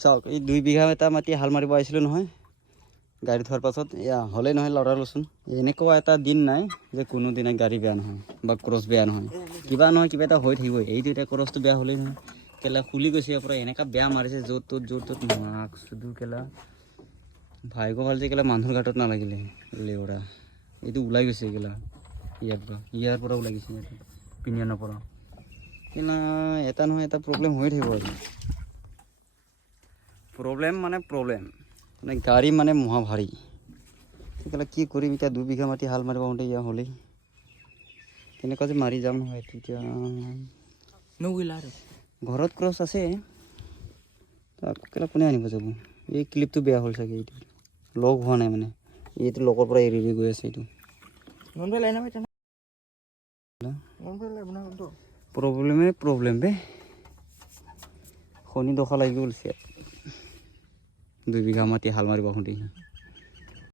চাওক এই 2 বিঘা এটা মাটি হাল মাৰিব আহিছিলোঁ নহয় গাড়ী থোৱাৰ পাছত এয়া হ'লেই নহয় লৰালোচোন এনেকুৱা এটা দিন নাই যে কোনো দিনে গাড়ী বেয়া নহয় বা ক্ৰছ বেয়া নহয় কিবা নহয় কিবা এটা হৈ থাকিবই এইটো এটা ক্ৰছটো বেয়া হ'লেই নহয় কেলা খুলি গৈছে ইয়াৰ পৰা এনেকুৱা বেয়া মাৰিছে য'ত ত'ত মাক শুধু কেলা ভাইগ ভাল যে কেলা মানুহৰ ঘাটত নালাগিলে লেউৰা এইটো ওলাই গৈছে কেলা ইয়াৰ পৰা ওলাই গৈছে পিনিয়নৰ পৰা কেলা এটা নহয় এটা প্ৰব্লেম হৈ থাকিব আৰু প্ৰব্লেম মানে গাড়ী মানে মহা ভাৰী সেইকাৰণে কি কৰিম এতিয়া 2 বিঘা মাটি হাল মাৰিব হওঁতে ইয়া হ'লেই কেনেকুৱা যে মাৰি যাম নহয় এতিয়া ঘৰত ক্ৰছ আছে তাক কেলা কোনে আনিব যাব এই ক্লিপটো বেয়া হ'ল চাগে এইটো লগ হোৱা নাই মানে এইটো লগৰ পৰা এৰি গৈ আছে এইটো প্ৰব্লেম বে শনি দখা লাগি গ'ল 2 বিঘা মাটি হাল মাৰিব হওঁতে